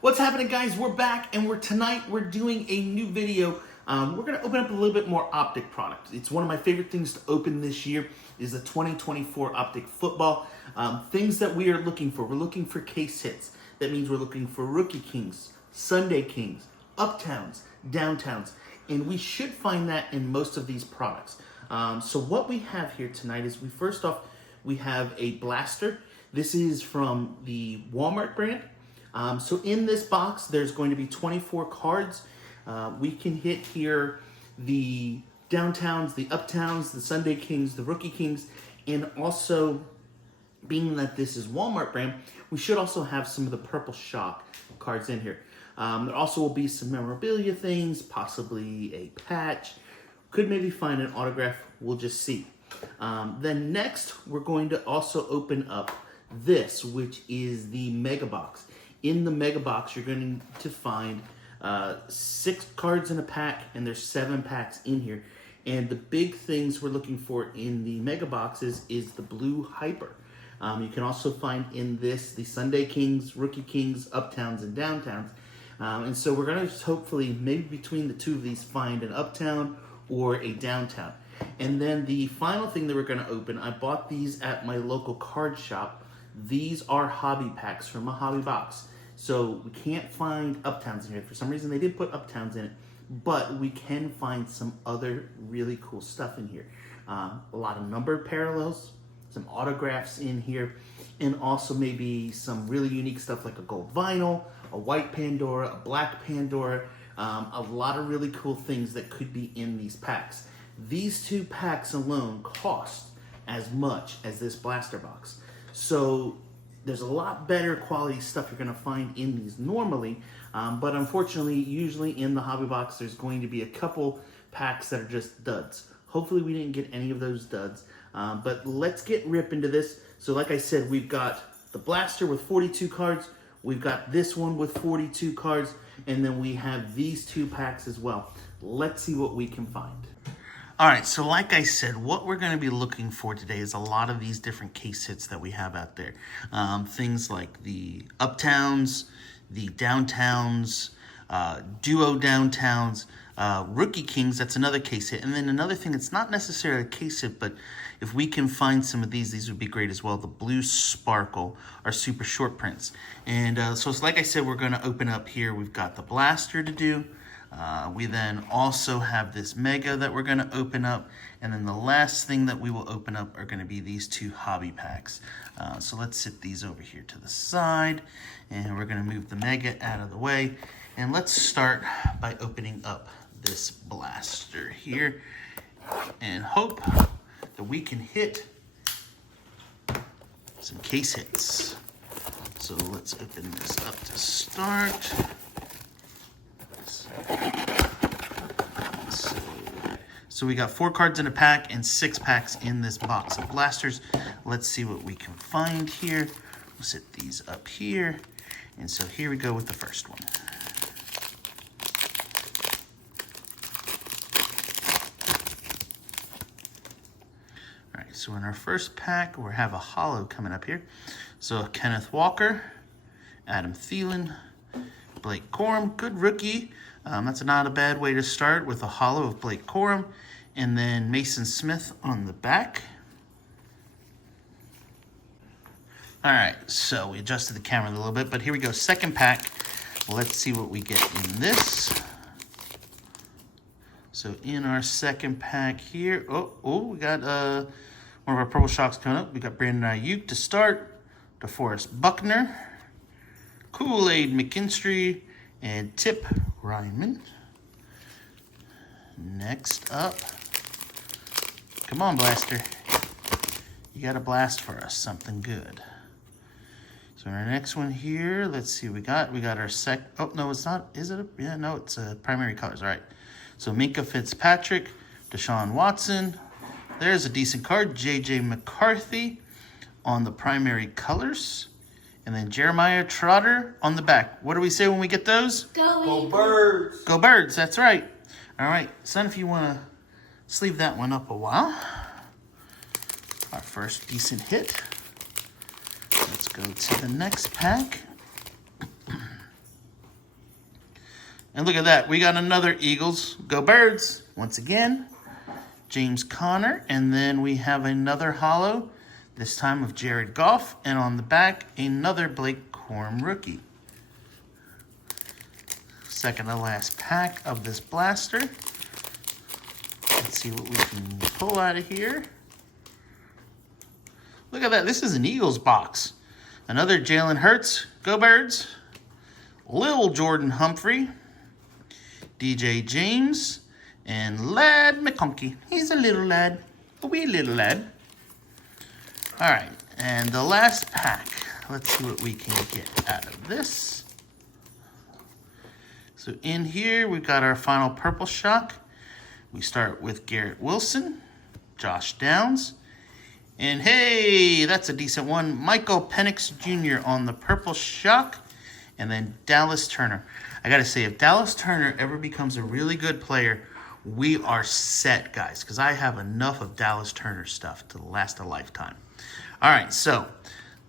What's happening, guys? We're back, and tonight we're doing a new video. We're gonna open up a little bit more Optic product. It's one of my favorite things to open this year is the 2024 Optic Football. Things that we are looking for. We're looking for case hits. That means we're looking for Rookie Kings, Sunday Kings, Uptowns, Downtowns, and we should find that in most of these products. So what we have here tonight is first off, we have a blaster. This is from the Walmart brand. So in this box, there's going to be 24 cards. We can hit here the Downtowns, the Uptowns, the Sunday Kings, the Rookie Kings, and also, being that this is Walmart brand, we should also have some of the Purple Shock cards in here. There also will be some memorabilia things, possibly a patch. Could maybe find an autograph, we'll just see. Then next, we're going to also open up this, which is the Mega Box. In the Mega Box, you're going to find 6 cards in a pack, and there's 7 packs in here. And the big things we're looking for in the Mega Boxes is the blue Hyper. You can also find in this the Sunday Kings, Rookie Kings, Uptowns, and Downtowns. And so we're going to hopefully, maybe between the two of these, find an Uptown or a Downtown. And then the final thing that we're going to open, I bought these at my local card shop. These are hobby packs from a hobby box. So we can't find Uptowns in here. For some reason, they did put Uptowns in it. But we can find some other really cool stuff in here. A lot of numbered parallels, some autographs in here, and also maybe some really unique stuff like a gold vinyl, a white Pandora, a black Pandora, a lot of really cool things that could be in these packs. These 2 packs alone cost as much as this blaster box. So there's a lot better quality stuff you're going to find in these normally, but unfortunately, usually in the hobby box, there's going to be a couple packs that are just duds. Hopefully we didn't get any of those duds, but let's get rip into this. So like I said, we've got the blaster with 42 cards, we've got this one with 42 cards, and then we have these 2 packs as well. Let's see what we can find. All right, so like I said, what we're going to be looking for today is a lot of these different case hits that we have out there. Things like the Uptowns, the Downtowns, Duo Downtowns, Rookie Kings, that's another case hit. And then another thing, it's not necessarily a case hit, but if we can find some of these would be great as well. The Blue Sparkle are super short prints. And so it's like I said, we're going to open up here. We've got the blaster to do. We then also have this Mega that we're going to open up. And then the last thing that we will open up are going to be these 2 hobby packs. So let's sit these over here to the side. And we're going to move the Mega out of the way. And let's start by opening up this blaster here. And hope that we can hit some case hits. So let's open this up to start. So we got 4 cards in a pack and 6 packs in this box of blasters. Let's see what we can find here. We'll set these up here. And so here we go with the first one. All right, so in our first pack, we have a holo coming up here. So Kenneth Walker, Adam Thielen, Blake Corum, good rookie. That's not a bad way to start with a holo of Blake Corum. And then Mason Smith on the back. All right, so we adjusted the camera a little bit, but here we go, second pack. Let's see what we get in this. So in our second pack here, we got one of our Purple Shocks coming up. We got Brandon Ayuk to start, DeForest Buckner, Kool-Aid McKinstry, and Tip Ryman. Next up, come on, Blaster. You got a blast for us, something good. So in our next one here, let's see, we got our oh, no, it's not, is it? Yeah, no, it's primary colors, all right. So Minka Fitzpatrick, Deshaun Watson. There's a decent card, J.J. McCarthy on the primary colors. And then Jeremiah Trotter on the back. What do we say when we get those? Go Birds. Go Birds, that's right. All right, son, if you want to sleeve that one up a while. Our first decent hit. Let's go to the next pack. And look at that. We got another Eagles. Go Birds. Once again, James Conner. And then we have another holo, this time of Jared Goff. And on the back, another Blake Corum rookie. Second to last pack of this blaster. Let's see what we can pull out of here. Look at that. This is an Eagles box. Another Jalen Hurts. Go Birds. Lil Jordan Humphrey. DJ James. And Lad McConkey. He's a little lad. A wee little lad. All right. And the last pack. Let's see what we can get out of this. So in here, we've got our final purple shock. We start with Garrett Wilson, Josh Downs, and hey, that's a decent one, Michael Penix Jr. on the purple shock, and then Dallas Turner. I gotta say, if Dallas Turner ever becomes a really good player, we are set, guys, because I have enough of Dallas Turner stuff to last a lifetime. All right, so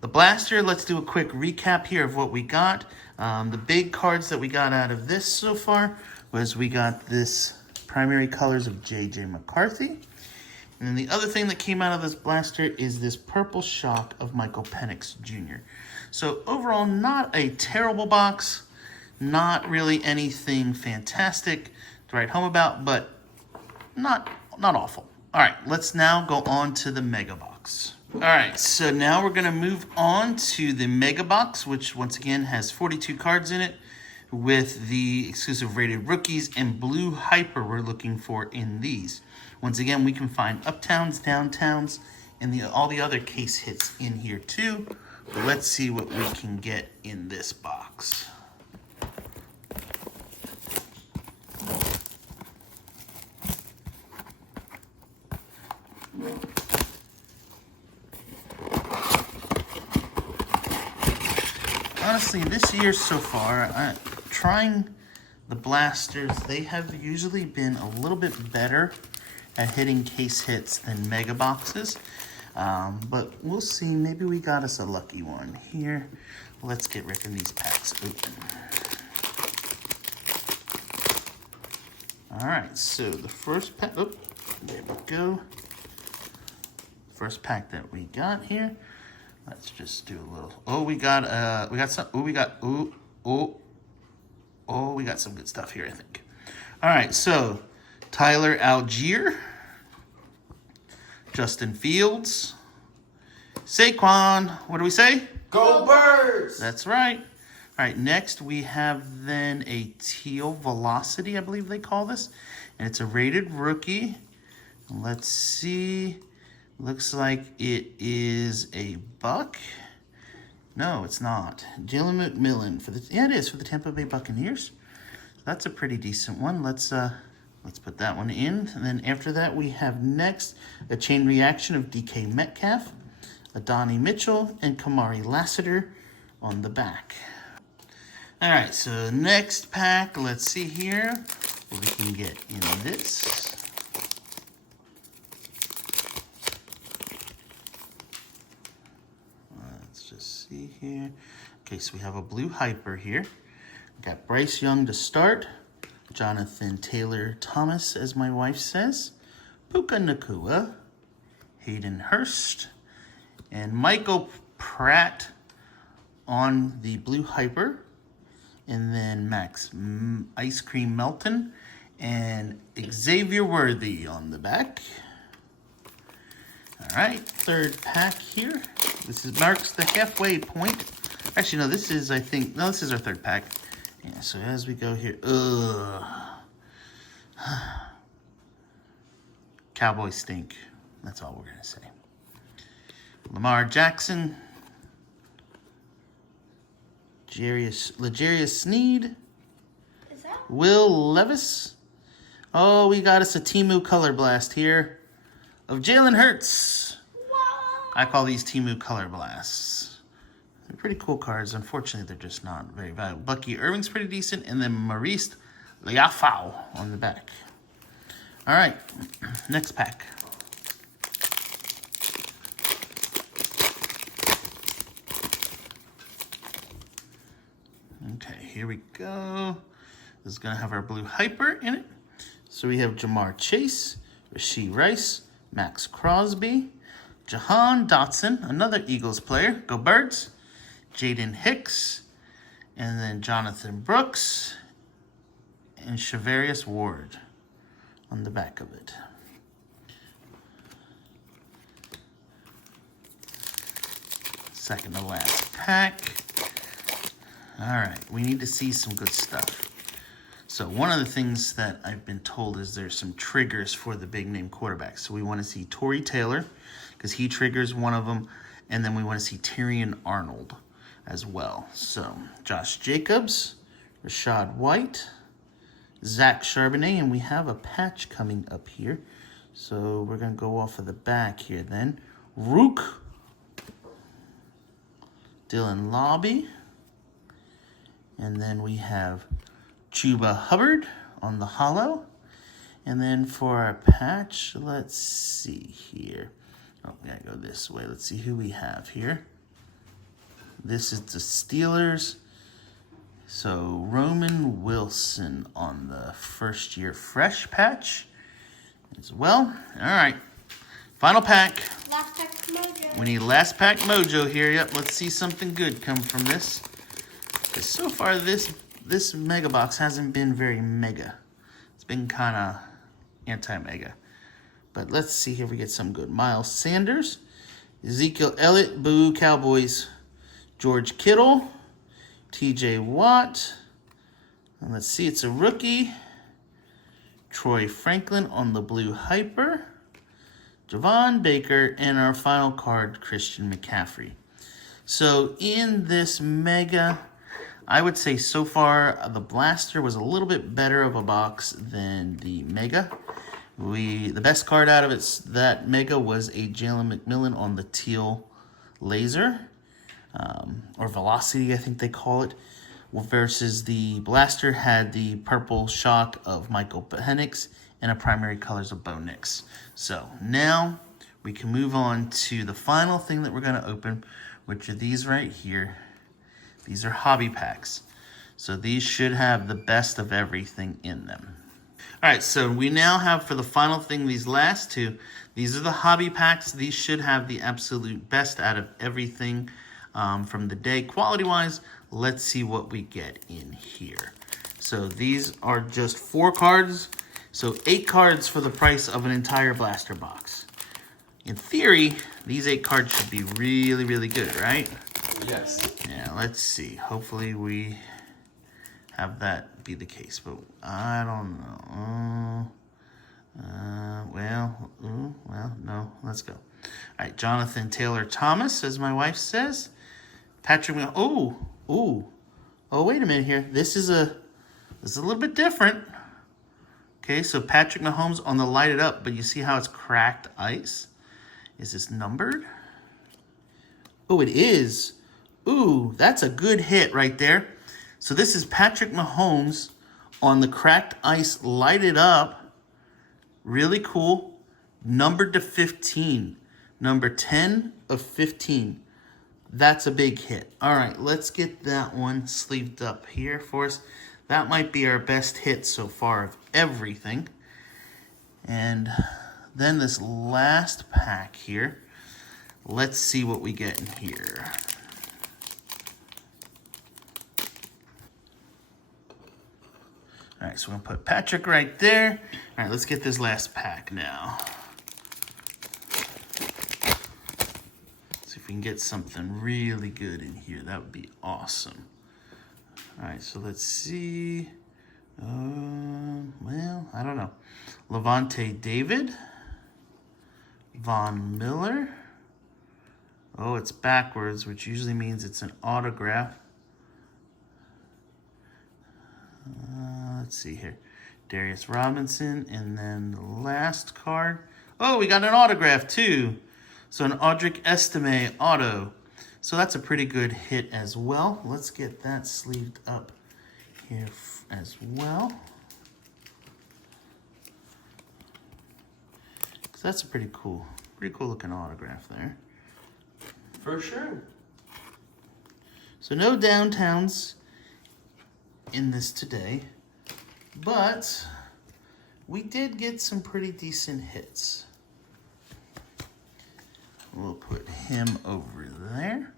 the blaster, let's do a quick recap here of what we got. The big cards that we got out of this so far was we got this primary colors of J.J. McCarthy. And then the other thing that came out of this blaster is this purple shock of Michael Penix Jr. So overall, not a terrible box, not really anything fantastic to write home about, but not awful. All right, let's now go on to the mega box. All right, so now we're gonna move on to the mega box, which once again has 42 cards in it, with the exclusive rated rookies and blue hyper we're looking for in these. Once again, we can find uptowns, downtowns, and all the other case hits in here too. But let's see what we can get in this box. Honestly, this year so far, trying the blasters, they have usually been a little bit better at hitting case hits than mega boxes. But we'll see. Maybe we got us a lucky one here. Let's get ripping these packs open. All right, so the first pack, oh, there we go. First pack that we got here. Let's just do a little. Oh, we got some. Oh, we got. Oh, we got some good stuff here, I think. All right, so Tyler Algier, Justin Fields, Saquon. What do we say? Go Birds! That's right. All right, next we have then a teal velocity, I believe they call this, and it's a rated rookie. Let's see. Looks like it is a buck. No, it's not. Jalen McMillan for the it is for the Tampa Bay Buccaneers. That's a pretty decent one. Let's put that one in. And then after that, we have next a chain reaction of DK Metcalf, Adonai Mitchell, and Kamari Lassiter on the back. All right, so next pack. Let's see here what we can get in this. See here. Okay, so we have a blue hyper here. We got Bryce Young to start. Jonathan Taylor Thomas, as my wife says. Puka Nacua. Hayden Hurst. And Michael Pratt on the blue hyper. And then Max Ice Cream Melton. And Xavier Worthy on the back. All right, third pack here. This marks the halfway point. Actually, no, this is, I think, no, this is our third pack. Yeah, so as we go here, Cowboys stink. That's all we're going to say. Lamar Jackson. L'Jarius Sneed. Is that? Will Levis. Oh, we got us a Temu Color Blast here of Jalen Hurts. Wow. I call these Temu Color Blasts. They're pretty cool cards. Unfortunately, they're just not very valuable. Bucky Irving's pretty decent, and then Maurice Liafau on the back. All right, next pack. Okay, here we go. This is going to have our blue hyper in it. So we have Jamar Chase, Rashee Rice, Max Crosby, Jahan Dotson, another Eagles player, go Birds, Jayden Hicks, and then Jonathan Brooks, and Shavarius Ward on the back of it. Second to last pack. All right, we need to see some good stuff. So one of the things that I've been told is there's some triggers for the big name quarterbacks. So we want to see Torrey Taylor, because he triggers one of them, and then we want to see Tyrion Arnold as well. So Josh Jacobs, Rashad White, Zach Charbonnet, and we have a patch coming up here. So we're going to go off of the back here then. Rook, Dylan Lobby, and then we have Chuba Hubbard on the hollow. And then for our patch, let's see here. Oh, we gotta go this way. Let's see who we have here. This is the Steelers. So Roman Wilson on the first year fresh patch as well. All right, final pack. Last pack mojo. We need last pack mojo here. Yep, let's see something good come from this. Because so far this mega box hasn't been very mega. It's been kind of anti-mega. But let's see if we get some good. Miles Sanders, Ezekiel Elliott, boo Cowboys, George Kittle, TJ Watt, and let's see, it's a rookie, Troy Franklin on the blue hyper, Javon Baker, and our final card, Christian McCaffrey. So in this mega, I would say so far the blaster was a little bit better of a box than the mega. The best card out of that mega was a Jalen McMillan on the teal laser, or velocity I think they call it, versus the blaster had the purple shock of Michael Penix and a primary colors of Bo Nix. So now we can move on to the final thing that we're going to open, which are these right here. These are hobby packs. So these should have the best of everything in them. All right, so we now have for the final thing these last two. These are the hobby packs. These should have the absolute best out of everything from the day. Quality-wise, let's see what we get in here. So these are just 4 cards. So 8 cards for the price of an entire blaster box. In theory, these 8 cards should be really, really good, right? Yes. Yeah, let's see. Hopefully we have that be the case, but I don't know. Well, no. Let's go. All right, Jonathan Taylor Thomas, as my wife says. Patrick. Oh, wait a minute here. This is a little bit different. Okay, so Patrick Mahomes on the light it up, but you see how it's cracked ice? Is this numbered? Oh, it is. Ooh, that's a good hit right there. So this is Patrick Mahomes on the cracked ice, lighted up. Really cool. Numbered to 15. Number 10 of 15. That's a big hit. All right, let's get that one sleeved up here for us. That might be our best hit so far of everything. And then this last pack here. Let's see what we get in here. All right, so we're going to put Patrick right there. All right, let's get this last pack now. See if we can get something really good in here. That would be awesome. All right, so let's see. Well, I don't know. Levante David. Von Miller. Oh, it's backwards, which usually means it's an autograph. Let's see here. Darius Robinson, and then the last card. Oh, we got an autograph too. So an Audric Estime auto. So that's a pretty good hit as well. Let's get that sleeved up here as well. So that's a pretty cool looking autograph there. For sure. So no downtowns in this today. but we did get some pretty decent hits. We'll put him over there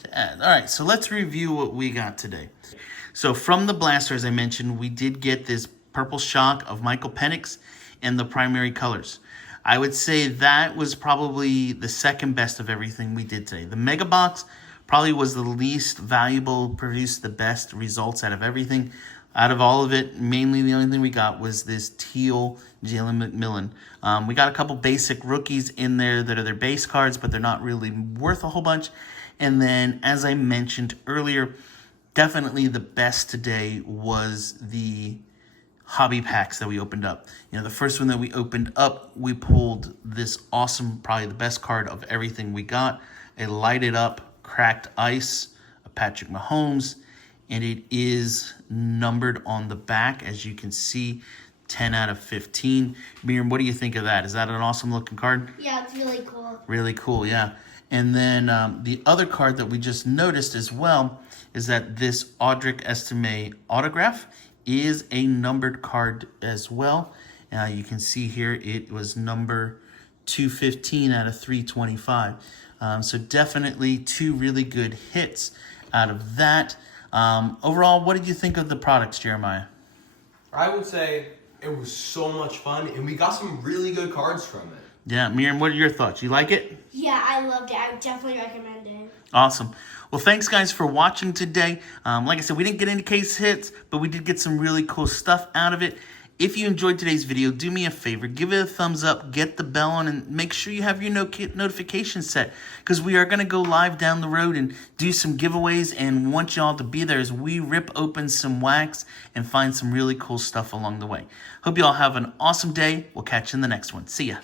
to add. All right, so let's review what we got today. So from the blaster, as I mentioned, we did get this purple shock of Michael Penix in the primary colors. I would say that was probably the second best of everything we did today. The Mega Box probably was the least valuable, produced the best results out of everything. Out of all of it, mainly the only thing we got was this teal Jayden McMillan. We got a couple basic rookies in there that are their base cards, but they're not really worth a whole bunch. And then, as I mentioned earlier, definitely the best today was the hobby packs that we opened up. You know, the first one that we opened up, we pulled this awesome, probably the best card of everything we got. A lighted up cracked ice of Patrick Mahomes. And it is numbered on the back, as you can see, 10 out of 15. Miriam, what do you think of that? Is that an awesome looking card? Yeah, it's really cool. Really cool, yeah. And then the other card that we just noticed as well is that this Audric Estime autograph is a numbered card as well. You can see here it was number 215 out of 325. So definitely two really good hits out of that. Overall, what did you think of the products, Jeremiah? I would say it was so much fun, and we got some really good cards from it. Yeah, Miriam, what are your thoughts? You like it? Yeah, I loved it. I would definitely recommend it. Awesome. Well, thanks, guys, for watching today. Like I said, we didn't get any case hits, but we did get some really cool stuff out of it. If you enjoyed today's video, do me a favor. Give it a thumbs up, get the bell on, and make sure you have your notifications set, because we are going to go live down the road and do some giveaways and want y'all to be there as we rip open some wax and find some really cool stuff along the way. Hope you all have an awesome day. We'll catch you in the next one. See ya.